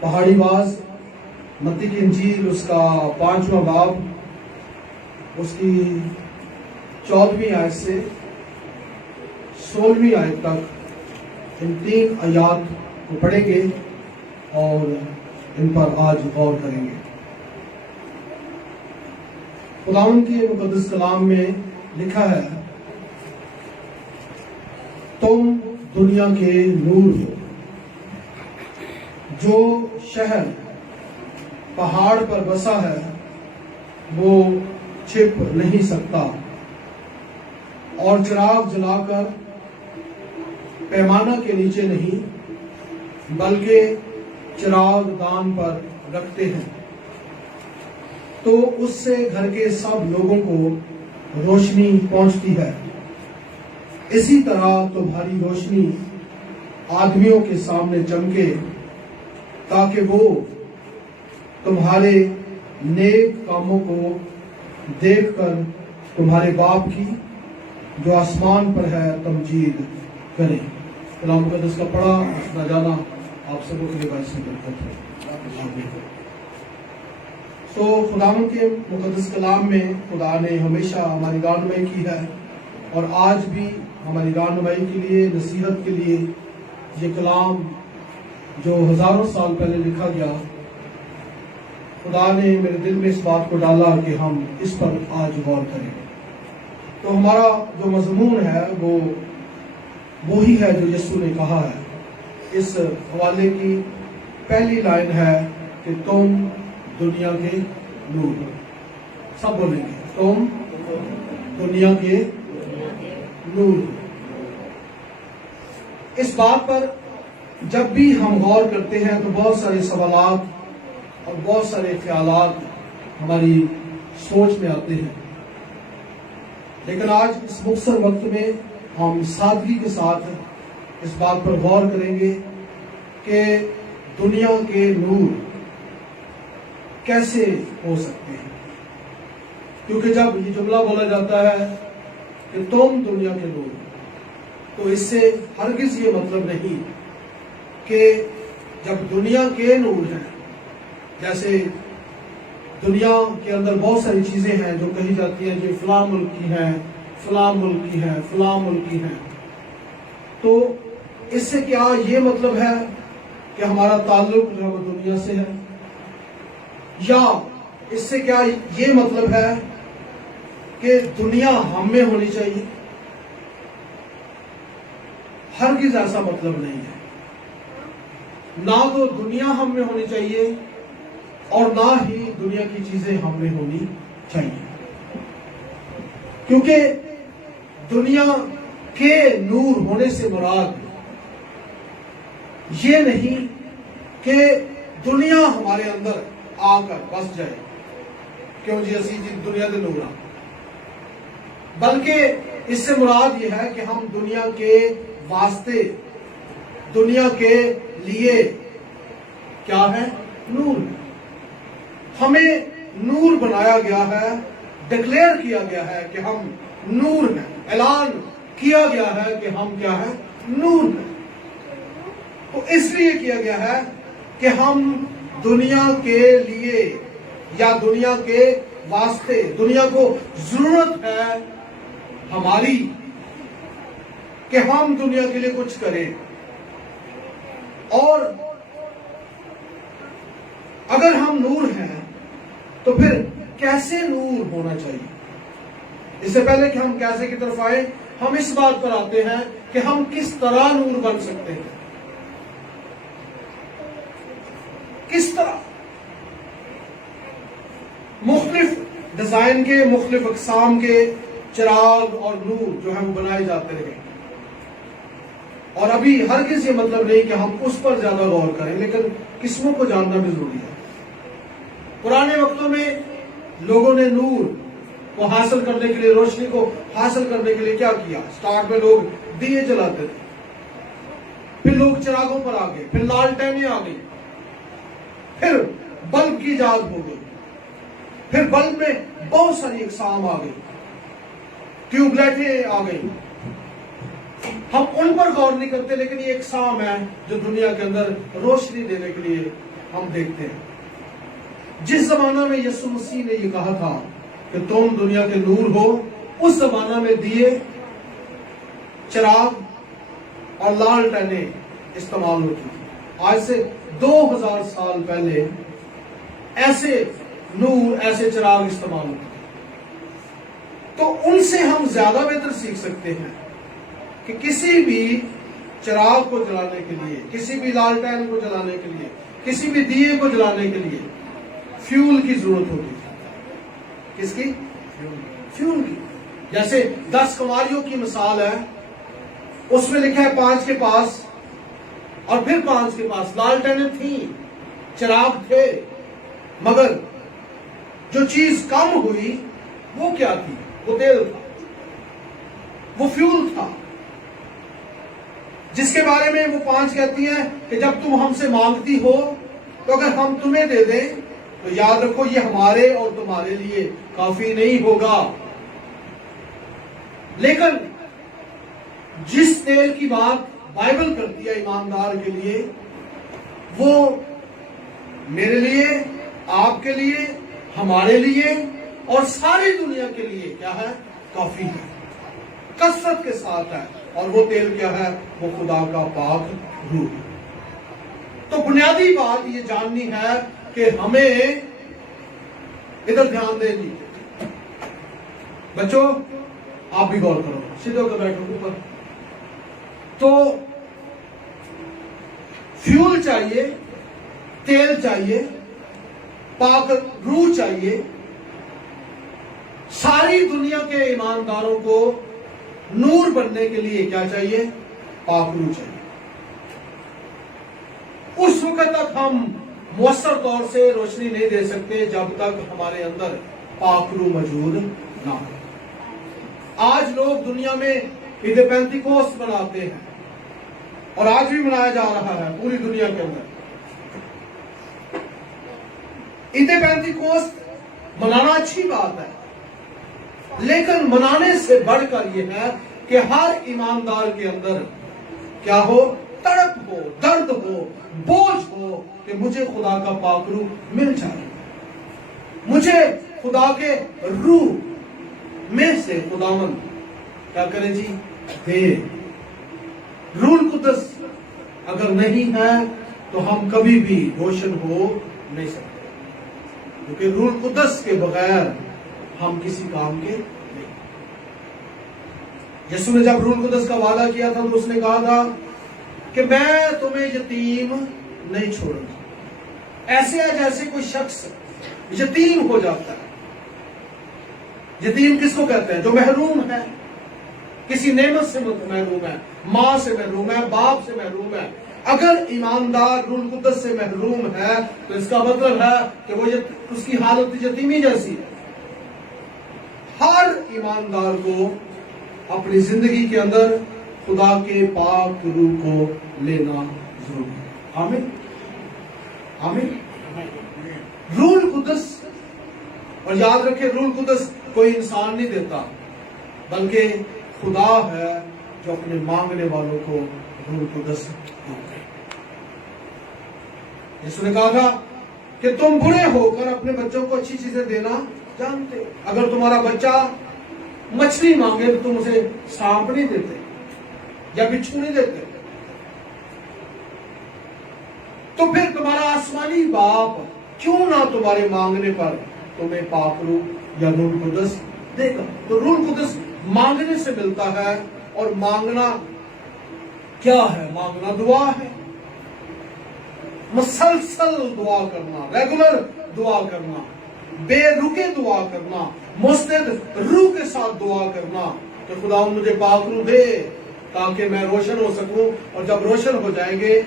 پہاڑی باز متی کی انجیل اس کا 5واں باب اس کی 14ویں آیت سے 16ویں آیت تک ان 3 آیات کو پڑھیں گے اور ان پر آج غور کریں گے۔ خداوند کے مقدس کلام میں لکھا ہے، تم دنیا کے نور ہو۔ جو شہر پہاڑ پر بسا ہے وہ چھپ نہیں سکتا، اور چراغ جلا کر پیمانہ کے نیچے نہیں بلکہ چراغ دان پر رکھتے ہیں، تو اس سے گھر کے سب لوگوں کو روشنی پہنچتی ہے۔ اسی طرح تمہاری روشنی آدمیوں کے سامنے چمکے، تاکہ وہ تمہارے نیک کاموں کو دیکھ کر تمہارے باپ کی جو آسمان پر ہے تمجید کریں۔ کلام مقدس کا پڑھا نہ جانا آپ سب کے لیے باعث برکت ہے۔ سو خداوند کے مقدس کلام میں خدا نے ہمیشہ ہماری رہنمائی کی ہے، اور آج بھی ہماری رہنمائی کے لیے، نصیحت کے لیے یہ کلام جو ہزاروں سال پہلے لکھا گیا، خدا نے میرے دل میں اس بات کو ڈالا کہ ہم اس پر آج غور کریں۔ تو ہمارا جو مضمون ہے وہ وہی ہے جو یسوع نے کہا ہے۔ اس حوالے کی پہلی لائن ہے کہ تم دنیا کے نور ہو۔ سب بولیں گے، تم دنیا کے نور ہو۔ اس بات پر جب بھی ہم غور کرتے ہیں تو بہت سارے سوالات اور بہت سارے خیالات ہماری سوچ میں آتے ہیں، لیکن آج اس مختصر وقت میں ہم سادگی کے ساتھ اس بات پر غور کریں گے کہ دنیا کے نور کیسے ہو سکتے ہیں۔ کیونکہ جب یہ جملہ بولا جاتا ہے کہ تم دنیا کے نور، تو اس سے ہرگز یہ مطلب نہیں کہ جب دنیا کے نور ہیں، جیسے دنیا کے اندر بہت ساری چیزیں ہیں جو کہی جاتی ہیں کہ فلاں ملک کی ہیں، فلاں ملک کی ہیں، فلاں ملک کی ہیں، تو اس سے کیا یہ مطلب ہے کہ ہمارا تعلق جو ہے وہ دنیا سے ہے؟ یا اس سے کیا یہ مطلب ہے کہ دنیا ہم میں ہونی چاہیے؟ ہرگز ایسا مطلب نہیں ہے۔ نہ تو دنیا ہم میں ہونی چاہیے اور نہ ہی دنیا کی چیزیں ہم میں ہونی چاہیے، کیونکہ دنیا کے نور ہونے سے مراد یہ نہیں کہ دنیا ہمارے اندر آ کر بس جائے، کیوں جی اسی دنیا دے نور ہاں، بلکہ اس سے مراد یہ ہے کہ ہم دنیا کے واسطے، دنیا کے لیے کیا ہے؟ نور۔ ہمیں نور بنایا گیا ہے، ڈکلیئر کیا گیا ہے کہ ہم نور ہیں، اعلان کیا گیا ہے کہ ہم کیا ہیں؟ نور ہیں۔ تو اس لیے کیا گیا ہے کہ ہم دنیا کے لیے یا دنیا کے واسطے، دنیا کو ضرورت ہے ہماری کہ ہم دنیا کے لیے کچھ کریں، اور اگر ہم نور ہیں تو پھر کیسے نور ہونا چاہیے؟ اس سے پہلے کہ ہم کیسے کی طرف آئیں، ہم اس بات پر آتے ہیں کہ ہم کس طرح نور بن سکتے ہیں۔ کس طرح؟ مختلف ڈیزائن کے، مختلف اقسام کے چراغ اور نور جو ہے وہ بنائے جاتے رہے، اور ابھی ہرگز یہ مطلب نہیں کہ ہم اس پر زیادہ غور کریں، لیکن قسموں کو جاننا بھی ضروری ہے۔ پرانے وقتوں میں لوگوں نے نور کو حاصل کرنے کے لیے، روشنی کو حاصل کرنے کے لیے کیا کیا؟ سٹارٹ میں لوگ دیے جلاتے تھے، پھر لوگ چراغوں پر آ گئے، پھر لالٹینیں آ گئی، پھر بلب کی ایجاد ہو گئی، پھر بلب میں بہت ساری اقسام آ گئی، ٹیوب لائٹیں آ گئی۔ ہم ان پر غور نہیں کرتے، لیکن یہ اقسام ہے جو دنیا کے اندر روشنی دینے کے لیے ہم دیکھتے ہیں جس زمانہ میں یسوع مسیح نے یہ کہا تھا کہ تم دنیا کے نور ہو، اس زمانہ میں دیے، چراغ اور لالٹینیں استعمال ہوتی تھی۔ آج سے 2000 سال پہلے ایسے نور، ایسے چراغ استعمال ہوتے تھے۔ تو ان سے ہم زیادہ بہتر سیکھ سکتے ہیں کہ کسی بھی چراغ کو جلانے کے لیے، کسی بھی لالٹین کو جلانے کے لیے، کسی بھی دیے کو جلانے کے لیے فیول کی ضرورت ہوتی تھی۔ کس کی؟ فیول کی۔ جیسے 10 کماریوں کی مثال ہے، اس میں لکھا ہے 5 کے پاس اور پھر 5 کے پاس لالٹینیں تھیں، چراغ تھے، مگر جو چیز کم ہوئی وہ کیا تھی؟ وہ تیل تھا، وہ فیول تھا، جس کے بارے میں وہ 5 کہتی ہیں کہ جب تم ہم سے مانگتی ہو تو اگر ہم تمہیں دے دیں تو یاد رکھو یہ ہمارے اور تمہارے لیے کافی نہیں ہوگا، لیکن جس تیل کی بات بائبل کرتی ہے ایماندار کے لیے، وہ میرے لیے، آپ کے لیے، ہمارے لیے اور ساری دنیا کے لیے کیا ہے؟ کافی ہے، کثرت کے ساتھ ہے۔ اور وہ تیل کیا ہے؟ وہ خدا کا پاک روح۔ تو بنیادی بات یہ جاننی ہے کہ ہمیں ادھر دھیان دیں جی بچوں، آپ بھی غور کرو، سیدھے ہو کر بیٹھو اوپر۔ تو فیول چاہیے، تیل چاہیے، پاک روح چاہیے۔ ساری دنیا کے ایمانداروں کو نور بننے کے لیے کیا چاہیے؟ پاک روح چاہیے۔ اس وقت تک ہم مؤثر طور سے روشنی نہیں دے سکتے جب تک ہمارے اندر پاک روح موجود نہ ہو۔ آج لوگ دنیا میں عید پینتیکوست مناتے ہیں اور آج بھی منایا جا رہا ہے پوری دنیا کے اندر۔ عید پینتیکوست منانا اچھی بات ہے، لیکن منانے سے بڑھ کر یہ ہے کہ ہر ایماندار کے اندر کیا ہو؟ تڑپ ہو، درد ہو، بوجھ ہو کہ مجھے خدا کا پاک روح مل جائے، مجھے خدا کے روح میں سے خداوند کیا کرے جی؟ دے۔ روح القدس اگر نہیں ہے تو ہم کبھی بھی روشن ہو نہیں سکتے، کیونکہ روح القدس کے بغیر ہم کسی کام کے نہیں۔ یسوع نے جب روح القدس کا وعدہ کیا تھا تو اس نے کہا تھا کہ میں تمہیں یتیم نہیں چھوڑوں گا۔ ایسے ہے جیسے کوئی شخص یتیم ہو جاتا ہے۔ یتیم کس کو کہتے ہیں؟ جو محروم ہے، کسی نعمت سے محروم ہے، ماں سے محروم ہے، باپ سے محروم ہے۔ اگر ایماندار روح القدس سے محروم ہے تو اس کا مطلب ہے کہ وہ اس کی حالت یتیمی جیسی ہے۔ ہر ایماندار کو اپنی زندگی کے اندر خدا کے پاک روح کو لینا ضروری ہے۔ آمین، آمین۔ روح القدس، اور یاد رکھیں روح القدس کوئی انسان نہیں دیتا، بلکہ خدا ہے جو اپنے مانگنے والوں کو روح القدس دیتا ہے۔ یسوع نے کہا تھا کہ تم بڑے ہو کر اپنے بچوں کو اچھی چیزیں دینا جانتے ہو۔ اگر تمہارا بچہ مچھلی مانگے تو تم اسے سانپ نہیں دیتے یا بچھو نہیں دیتے، تو پھر تمہارا آسمانی باپ کیوں نہ تمہارے مانگنے پر تمہیں پاک روح یا روح القدس دے گا۔ تو روح القدس مانگنے سے ملتا ہے، اور مانگنا کیا ہے؟ مانگنا دعا ہے، مسلسل دعا کرنا، ریگولر دعا کرنا، بے رکے دعا کرنا، مستعد روح کے ساتھ دعا کرنا کہ خدا مجھے پاک روح دے تاکہ میں روشن ہو سکوں، اور جب روشن ہو جائیں گے،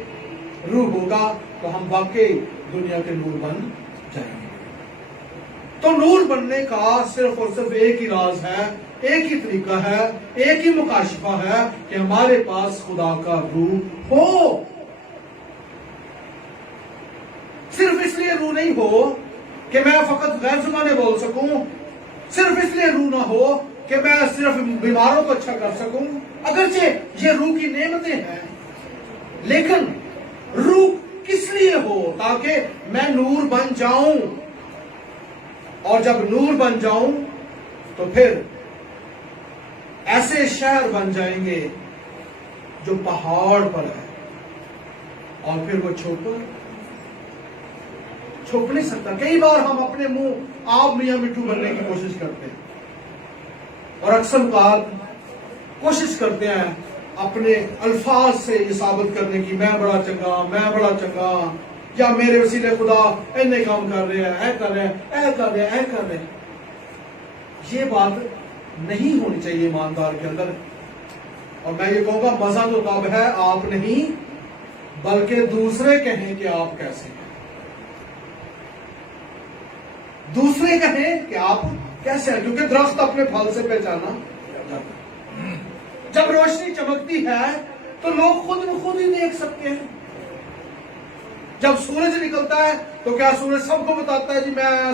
روح ہوگا، تو ہم واقعی دنیا کے نور بن جائیں گے۔ تو نور بننے کا صرف اور صرف ایک ہی راز ہے، ایک ہی طریقہ ہے، ایک ہی مکاشفہ ہے کہ ہمارے پاس خدا کا روح ہو۔ صرف اس لیے روح نہیں ہو کہ میں فقط غیر زبانیں بول سکوں، صرف اس لیے روح نہ ہو کہ میں صرف بیماروں کو اچھا کر سکوں، اگرچہ یہ روح کی نعمتیں ہیں، لیکن روح کس لیے ہو؟ تاکہ میں نور بن جاؤں، اور جب نور بن جاؤں تو پھر ایسے شہر بن جائیں گے جو پہاڑ پر ہے، اور پھر وہ چھپ نہیں سکتا۔ کئی بار ہم اپنے منہ آپ میاں مٹھو بننے کی کوشش کرتے ہیں، اور اکثر اوقات کوشش کرتے ہیں اپنے الفاظ سے یہ ثابت کرنے کی، میں بڑا چنگا، یا میرے وسیلے خدا اینے کام کر رہے ہیں، اے کر رہے ہیں۔ یہ بات نہیں ہونی چاہیے ایماندار کے اندر۔ اور میں یہ کہوں گا مزہ تو تب ہے آپ نہیں بلکہ دوسرے کہیں کہ آپ کیسے ہیں، دوسرے کہیں کہ آپ کیسے ہیں، کیونکہ درخت اپنے پھل سے پہچانا جاتا ہے۔ جب روشنی چمکتی ہے تو لوگ خود ہی دیکھ سکتے ہیں۔ جب سورج نکلتا ہے تو کیا سورج سب کو بتاتا ہے جی میں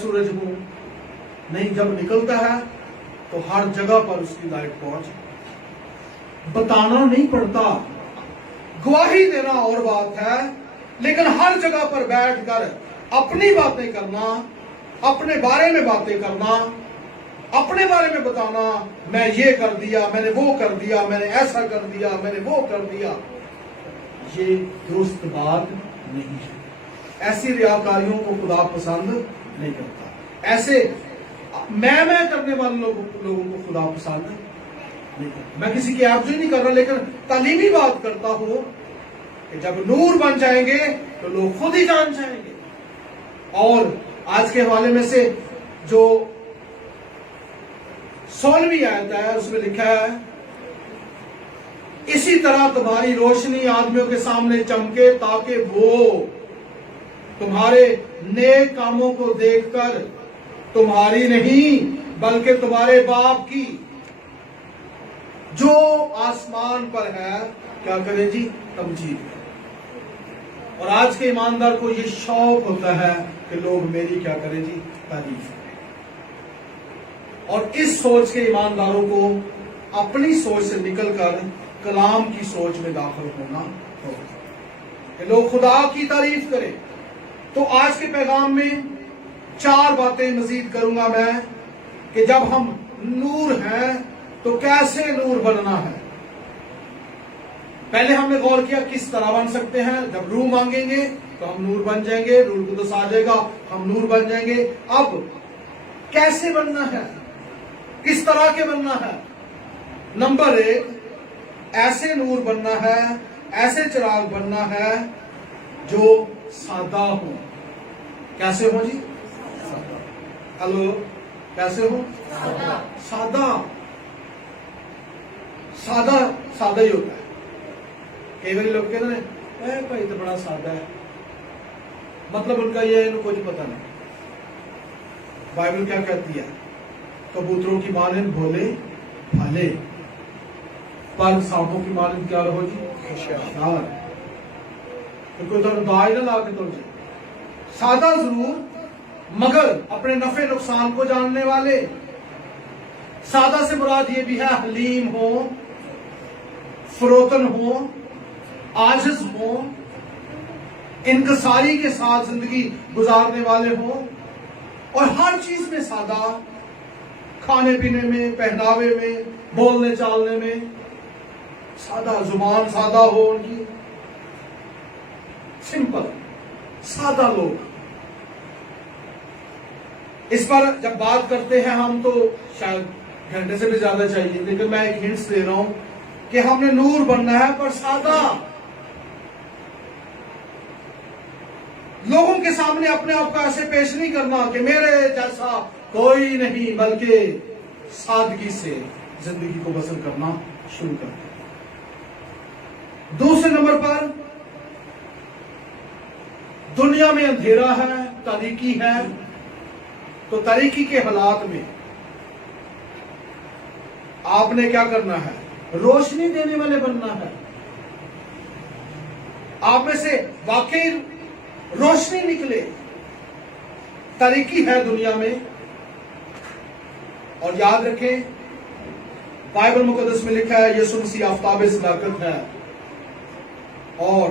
سورج ہوں؟ نہیں، جب نکلتا ہے تو ہر جگہ پر اس کی لائٹ پہنچ، بتانا نہیں پڑتا، گواہی دینا اور بات ہے، لیکن ہر جگہ پر بیٹھ کر اپنی باتیں کرنا، اپنے بارے میں باتیں کرنا، اپنے بارے میں بتانا، میں یہ کر دیا، میں نے وہ کر دیا، میں نے ایسا کر دیا، میں نے وہ کر دیا، یہ درست بات نہیں ہے۔ ایسی ریاکاریوں کو خدا پسند نہیں کرتا، ایسے میں کرنے والے لوگوں کو خدا پسند نہیں کرتا۔ میں کسی کی عیب نہیں کر رہا، لیکن تعلیمی بات کرتا ہوں کہ جب نور بن جائیں گے تو لوگ خود ہی جان جائیں گے۔ اور آج کے حوالے میں سے جو 16ویں آیت ہے اس میں لکھا ہے، اسی طرح تمہاری روشنی آدمیوں کے سامنے چمکے تاکہ وہ تمہارے نیک کاموں کو دیکھ کر تمہاری نہیں بلکہ تمہارے باپ کی جو آسمان پر ہے کیا کرے جی؟ تمجید کرے۔ اور آج کے ایماندار کو یہ شوق ہوتا ہے کہ لوگ میری کیا کرے جی؟ تعریف کریں۔ اور اس سوچ کے ایمانداروں کو اپنی سوچ سے نکل کر کلام کی سوچ میں داخل ہونا ہوگا کہ لوگ خدا کی تعریف کریں۔ تو آج کے پیغام میں 4 باتیں مزید کروں گا میں کہ جب ہم نور ہیں تو کیسے نور بننا ہے۔ پہلے ہم نے غور کیا کس طرح بن سکتے ہیں، جب روح مانگیں گے تو ہم نور بن جائیں گے، روح القدس آ جائے گا، ہم نور بن جائیں گے۔ اب کیسے بننا ہے، کس طرح کے بننا ہے؟ نمبر 1، ایسے نور بننا ہے، ایسے چراغ بننا ہے جو سادہ ہوں۔ کیسے ہوں جی؟ ہلو، کیسے ہوں؟ سادہ ہی ہوتا ہے۔ کئی بار لوگ کہتے ہیں اے بھائی تو بڑا سادہ ہے، مطلب ان کا یہ ہے کچھ پتہ نہیں۔ بائبل کیا کہتی ہے؟ کبوتروں کی مانند بھولے بھالے، پر سانپوں کی مانند کیا رہو جی؟ ہوشیار۔ کوئی تو دائی نہ لا کے تو جائے، سادہ ضرور مگر اپنے نفع نقصان کو جاننے والے۔ سادہ سے مراد یہ بھی ہے حلیم ہو، فروتن ہو، عاجز ہو، انکساری کے ساتھ زندگی گزارنے والے ہوں، اور ہر چیز میں سادہ، کھانے پینے میں، پہناوے میں، بولنے چالنے میں سادہ، زبان سادہ ہو ان کی، سمپل سادہ لوگ۔ اس پر جب بات کرتے ہیں ہم تو شاید گھنٹے سے بھی زیادہ چاہیے، لیکن میں ایک ہنٹس دے رہا ہوں کہ ہم نے نور بننا ہے پر سادہ، لوگوں کے سامنے اپنے آپ کو ایسے پیش نہیں کرنا کہ میرے جیسا کوئی نہیں، بلکہ سادگی سے زندگی کو بسر کرنا شروع کر دیں۔ دوسرے نمبر پر دنیا میں اندھیرا ہے، تاریکی ہے، تو تاریکی کے حالات میں آپ نے کیا کرنا ہے؟ روشنی دینے والے بننا ہے۔ آپ میں سے واقعی روشنی نکلے۔ تاریکی ہے دنیا میں، اور یاد رکھیں بائبل مقدس میں لکھا ہے یسوع مسیح آفتاب صداقت ہے، اور